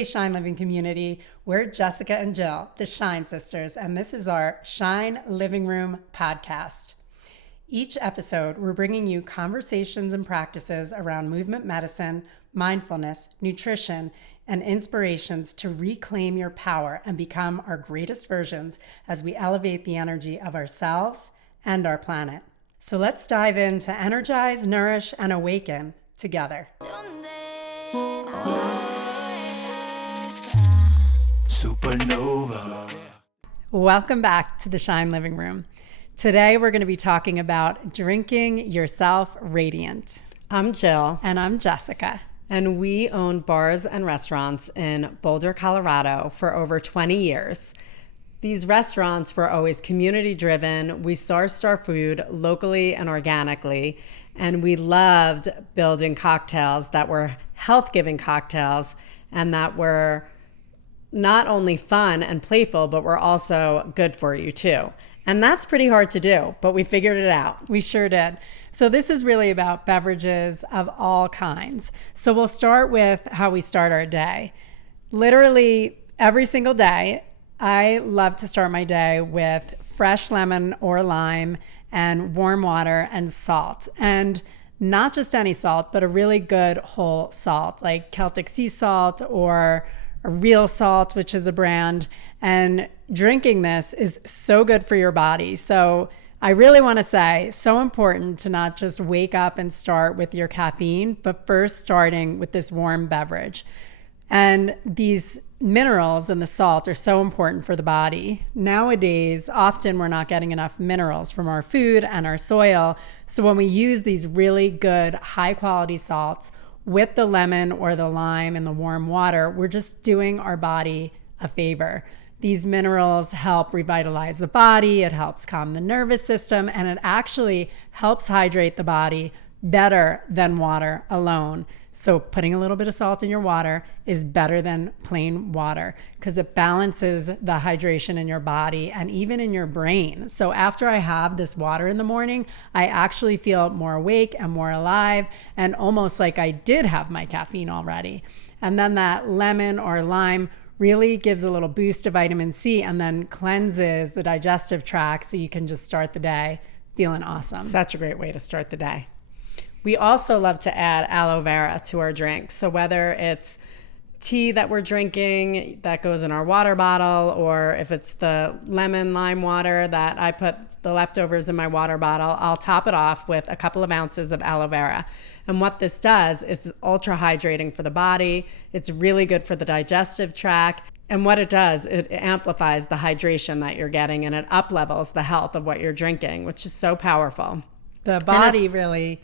Hey, Shine Living community. We're Jessica and Jill, the Shine Sisters, and this is our Shine Living Room podcast. Each episode, we're bringing you conversations and practices around movement medicine, mindfulness, nutrition, and inspirations to reclaim your power and become our greatest versions as we elevate the energy of ourselves and our planet. So let's dive in to energize, nourish, and awaken together. Supernova. Welcome back to the Shine Living Room. Today we're going to be talking about drinking yourself radiant. I'm Jill. And I'm Jessica. And we own bars and restaurants in Boulder, Colorado for over 20 years. These restaurants were always community driven. We sourced our food locally and organically. And we loved building cocktails that were health-giving cocktails and that were not only fun and playful, but were also good for you too. And that's pretty hard to do, but we figured it out. We sure did. So this is really about beverages of all kinds. So we'll start with how we start our day. Literally every single day, I love to start my day with fresh lemon or lime and warm water and salt. And not just any salt, but a really good whole salt, like Celtic sea salt or a real salt, which is a brand. And drinking this is so good for your body. So I really want to say, so important to not just wake up and start with your caffeine, but first starting with this warm beverage. And these minerals and the salt are so important for the body. Nowadays, often we're not getting enough minerals from our food and our soil. So when we use these really good, high quality salts with the lemon or the lime and the warm water, we're just doing our body a favor. These minerals help revitalize the body, it helps calm the nervous system, and it actually helps hydrate the body better than water alone. So putting a little bit of salt in your water is better than plain water because it balances the hydration in your body and even in your brain. So after I have this water in the morning, I actually feel more awake and more alive and almost like I did have my caffeine already. And then that lemon or lime really gives a little boost of vitamin C and then cleanses the digestive tract so you can just start the day feeling awesome. Such a great way to start the day. We also love to add aloe vera to our drinks. So whether it's tea that we're drinking that goes in our water bottle, or if it's the lemon lime water that I put the leftovers in my water bottle, I'll top it off with a couple of ounces of aloe vera. And what this does is it's ultra hydrating for the body. It's really good for the digestive tract. And what it does, it amplifies the hydration that you're getting and it up levels the health of what you're drinking, which is so powerful. The body really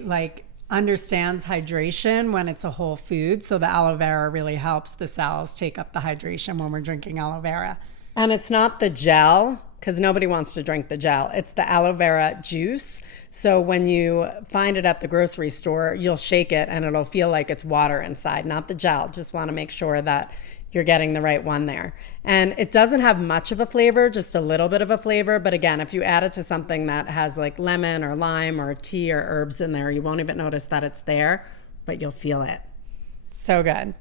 like understands hydration when it's a whole food. So the aloe vera really helps the cells take up the hydration when we're drinking aloe vera. And it's not the gel, because nobody wants to drink the gel. It's the aloe vera juice. So when you find it at the grocery store, you'll shake it and it'll feel like it's water inside, not the gel. Just want to make sure that you're getting the right one there. And it doesn't have much of a flavor, just a little bit of a flavor. But again, if you add it to something that has like lemon or lime or tea or herbs in there, you won't even notice that it's there, but you'll feel it. So good.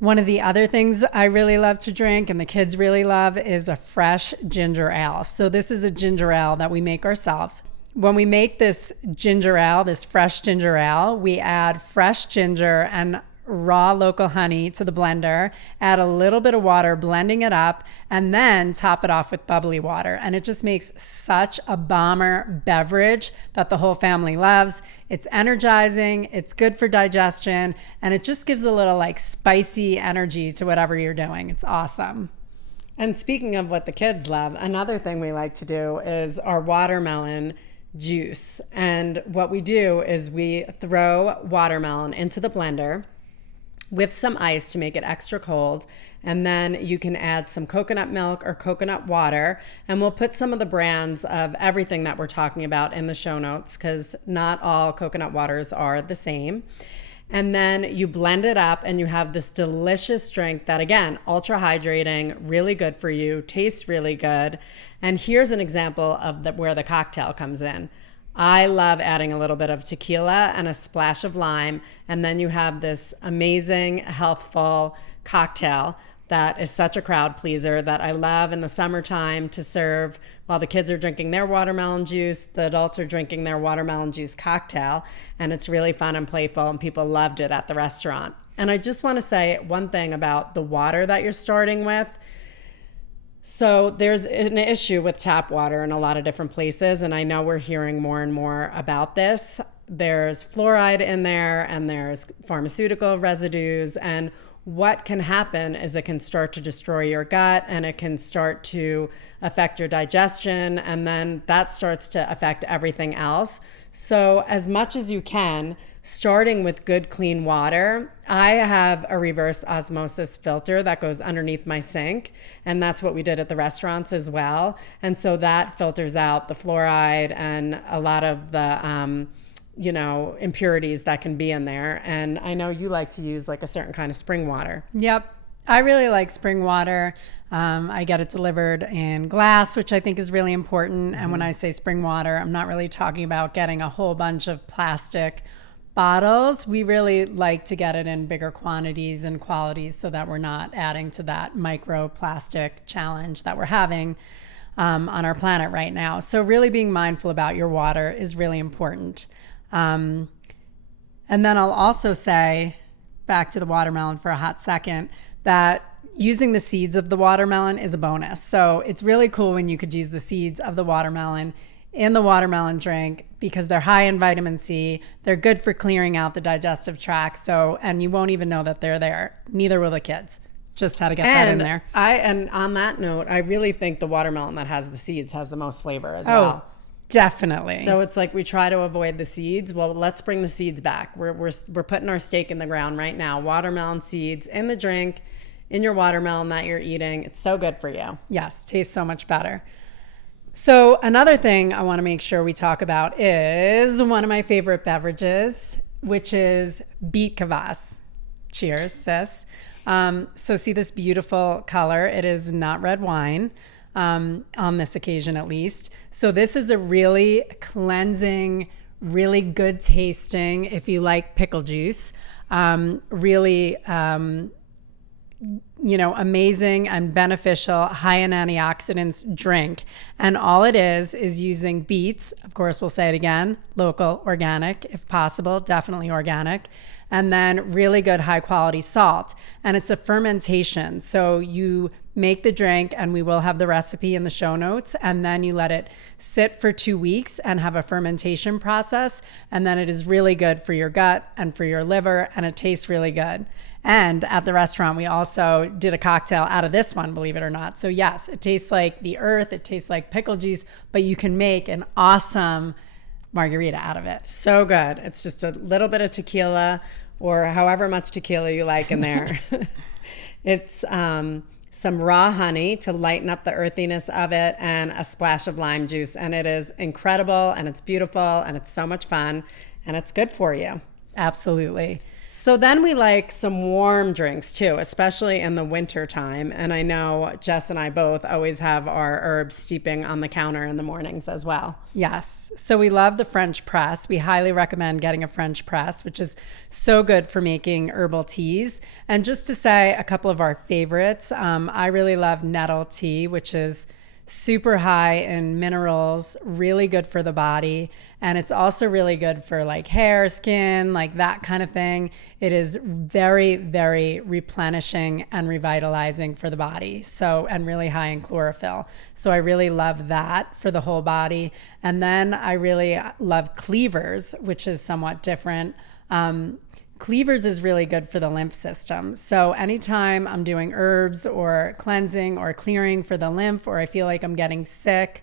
One of the other things I really love to drink and the kids really love is a fresh ginger ale. So this is a ginger ale that we make ourselves. When we make this ginger ale, this fresh ginger ale, we add fresh ginger and raw local honey to the blender, add a little bit of water, blending it up, and then top it off with bubbly water. And it just makes such a bomber beverage that the whole family loves. It's energizing, it's good for digestion, and it just gives a little like spicy energy to whatever you're doing. It's awesome. And speaking of what the kids love, another thing we like to do is our watermelon juice. And what we do is we throw watermelon into the blender with some ice to make it extra cold. And then you can add some coconut milk or coconut water. And we'll put some of the brands of everything that we're talking about in the show notes because not all coconut waters are the same. And then you blend it up and you have this delicious drink that, again, ultra hydrating, really good for you, tastes really good. And here's an example of where the cocktail comes in. I love adding a little bit of tequila and a splash of lime. And then you have this amazing, healthful cocktail that is such a crowd pleaser that I love in the summertime to serve while the kids are drinking their watermelon juice. The adults are drinking their watermelon juice cocktail. And it's really fun and playful, and people loved it at the restaurant. And I just want to say one thing about the water that you're starting with. So there's an issue with tap water in a lot of different places, and I know we're hearing more and more about this. There's fluoride in there, and there's pharmaceutical residues, and what can happen is it can start to destroy your gut, and it can start to affect your digestion, and then that starts to affect everything else. So as much as you can, starting with good clean water. I have a reverse osmosis filter that goes underneath my sink, and that's what we did at the restaurants as well. And so that filters out the fluoride and a lot of the impurities that can be in there. And I know you like to use like a certain kind of spring water. Yep. I really like spring water. I get it delivered in glass, which I think is really important. And when I say spring water, I'm not really talking about getting a whole bunch of plastic bottles. We really like to get it in bigger quantities and qualities so that we're not adding to that microplastic challenge that we're having on our planet right now. So really being mindful about your water is really important. And then I'll also say, back to the watermelon for a hot second, that using the seeds of the watermelon is a bonus. So it's really cool when you could use the seeds of the watermelon in the watermelon drink because they're high in vitamin C. They're good for clearing out the digestive tract. And you won't even know that they're there. Neither will the kids. Just how to get that in there. And on that note, I really think the watermelon that has the seeds has the most flavor as well. Definitely. So it's like we try to avoid the seeds. Well, let's bring the seeds back. We're putting our stake in the ground right now. Watermelon seeds in the drink, in your watermelon that you're eating. It's so good for you. Yes, tastes so much better. So another thing I want to make sure we talk about is one of my favorite beverages, which is beet kvass. Cheers, sis. So see this beautiful color. It is not red wine. On this occasion at least. So this is a really cleansing, really good tasting, if you like pickle juice, really, amazing and beneficial, high in antioxidants drink. And all it is using beets. Of course, we'll say it again, local, organic, if possible, definitely organic. And then really good high quality salt. And it's a fermentation. So you make the drink, and we will have the recipe in the show notes, and then you let it sit for 2 weeks and have a fermentation process. And then it is really good for your gut and for your liver, and it tastes really good. And at the restaurant, we also did a cocktail out of this one, believe it or not. So yes, it tastes like the earth, it tastes like pickle juice, but you can make an awesome margarita out of it. So good. It's just a little bit of tequila or however much tequila you like in there. It's some raw honey to lighten up the earthiness of it, and a splash of lime juice. And it is incredible, and it's beautiful, and it's so much fun, and it's good for you. Absolutely. So then we like some warm drinks too, especially in the winter time. And I know Jess and I both always have our herbs steeping on the counter in the mornings as well. Yes. So we love the French press. We highly recommend getting a French press, which is so good for making herbal teas. And just to say a couple of our favorites, I really love nettle tea, which is super high in minerals, really good for the body. And it's also really good for like hair, skin, like that kind of thing. It is very, very replenishing and revitalizing for the body. So, and really high in chlorophyll. So I really love that for the whole body. And then I really love cleavers, which is somewhat different. Cleavers is really good for the lymph system. So anytime I'm doing herbs or cleansing or clearing for the lymph, or I feel like I'm getting sick,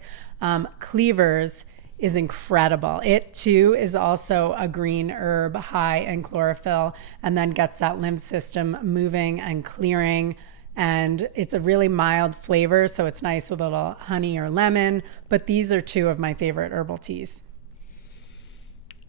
cleavers is incredible. It too is also a green herb high in chlorophyll, and then gets that lymph system moving and clearing. And it's a really mild flavor, so it's nice with a little honey or lemon. But these are two of my favorite herbal teas.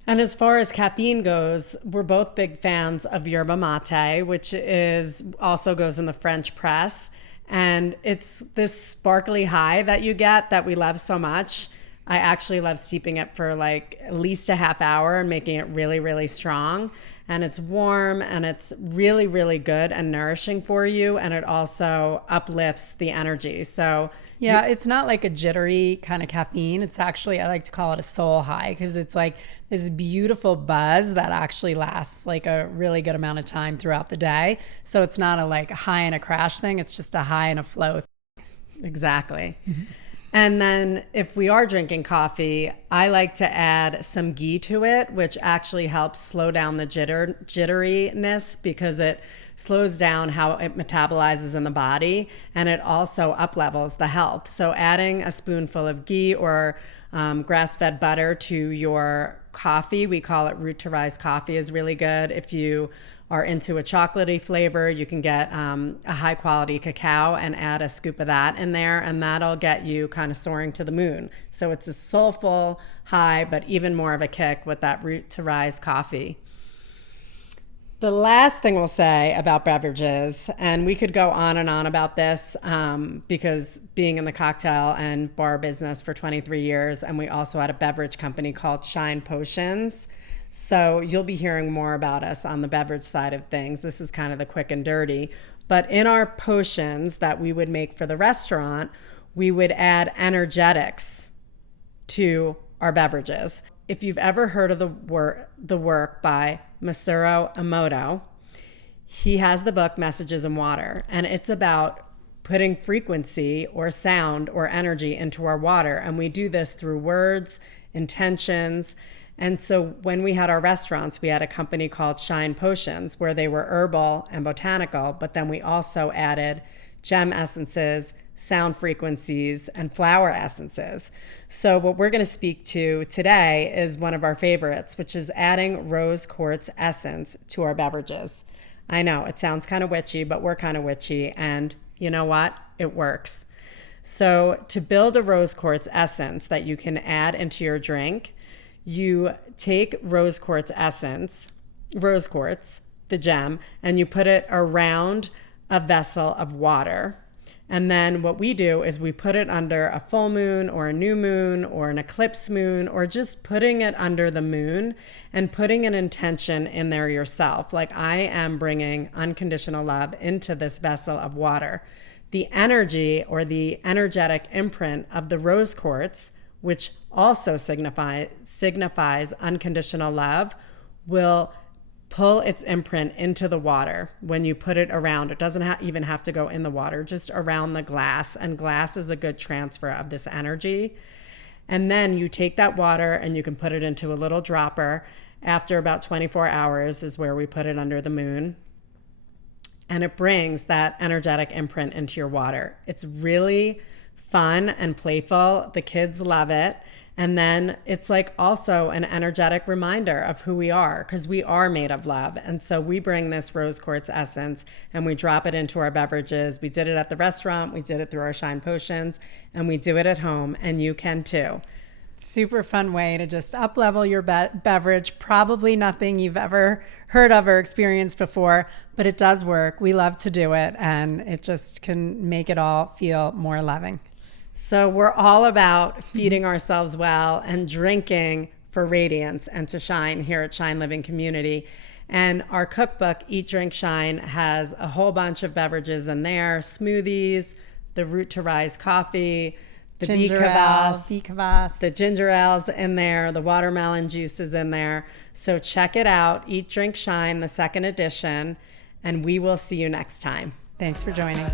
And as far as caffeine goes, we're both big fans of yerba mate, which is also goes in the French press. And it's this sparkly high that you get that we love so much. I actually love steeping it for like at least a half hour and making it really, really strong. And it's warm and it's really, really good and nourishing for you. And it also uplifts the energy. So yeah, it's not like a jittery kind of caffeine. It's actually, I like to call it a soul high, because it's like this beautiful buzz that actually lasts like a really good amount of time throughout the day. So it's not a like high and a crash thing. It's just a high and a flow. Exactly. And then if we are drinking coffee, I like to add some ghee to it, which actually helps slow down the jitteriness, because it slows down how it metabolizes in the body, and it also up levels the health. So adding a spoonful of ghee or grass-fed butter to your coffee, we call it root to rise coffee, is really good. If you are into a chocolatey flavor, you can get a high quality cacao and add a scoop of that in there, and that'll get you kind of soaring to the moon. So it's a soulful high, but even more of a kick with that root to rise coffee. The last thing we'll say about beverages, and we could go on and on about this because being in the cocktail and bar business for 23 years, and we also had a beverage company called Shine Potions. So you'll be hearing more about us on the beverage side of things. This is kind of the quick and dirty. But in our potions that we would make for the restaurant, we would add energetics to our beverages. If you've ever heard of the work by Masaru Emoto, he has the book Messages in Water, and it's about putting frequency or sound or energy into our water. And we do this through words, intentions. And so when we had our restaurants, we had a company called Shine Potions, where they were herbal and botanical, but then we also added gem essences, sound frequencies, and flower essences. So what we're going to speak to today is one of our favorites, which is adding rose quartz essence to our beverages. I know it sounds kind of witchy, but we're kind of witchy, and you know what? It works. So to build a rose quartz essence that you can add into your drink, you take rose quartz essence, rose quartz, the gem, and you put it around a vessel of water. And then what we do is we put it under a full moon or a new moon or an eclipse moon, or just putting it under the moon and putting an intention in there yourself. Like, I am bringing unconditional love into this vessel of water. The energy or the energetic imprint of the rose quartz, which also signifies unconditional love, will pull its imprint into the water when you put it around. It doesn't even have to go in the water, just around the glass. And glass is a good transfer of this energy. And then you take that water and you can put it into a little dropper. After about 24 hours is where we put it under the moon. And it brings that energetic imprint into your water. It's really fun and playful. The kids love it. And then it's like also an energetic reminder of who we are, because we are made of love. And so we bring this rose quartz essence and we drop it into our beverages. We did it at the restaurant, we did it through our Shine Potions, and we do it at home, and you can too. Super fun way to just up level your beverage. Probably nothing you've ever heard of or experienced before, but it does work. We love to do it, and it just can make it all feel more loving. So we're all about feeding ourselves well and drinking for radiance and to shine here at Shine Living Community. And our cookbook, Eat, Drink, Shine, has a whole bunch of beverages in there: smoothies, the root to rise coffee, the ginger ale, the ginger ales in there, the watermelon juice is in there. So check it out, Eat, Drink, Shine, the second edition, and we will see you next time. Thanks for joining.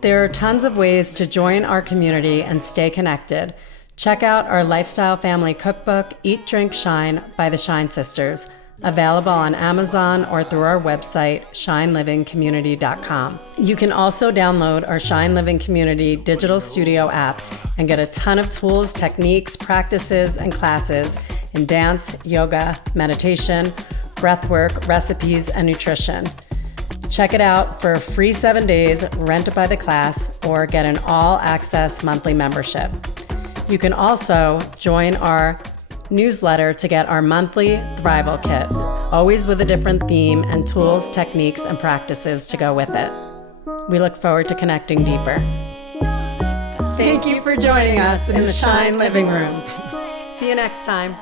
There are tons of ways to join our community and stay connected. Check out our lifestyle family cookbook, Eat, Drink, Shine by the Shine Sisters, available on Amazon or through our website, shinelivingcommunity.com. You can also download our Shine Living Community digital studio app and get a ton of tools, techniques, practices, and classes in dance, yoga, meditation, breathwork, recipes, and nutrition. Check it out for a free 7 days, rent it by the class, or get an all-access monthly membership. You can also join our newsletter to get our monthly Thrival Kit, always with a different theme and tools, techniques, and practices to go with it. We look forward to connecting deeper. Thank you for joining us in the Shine Living Room. See you next time.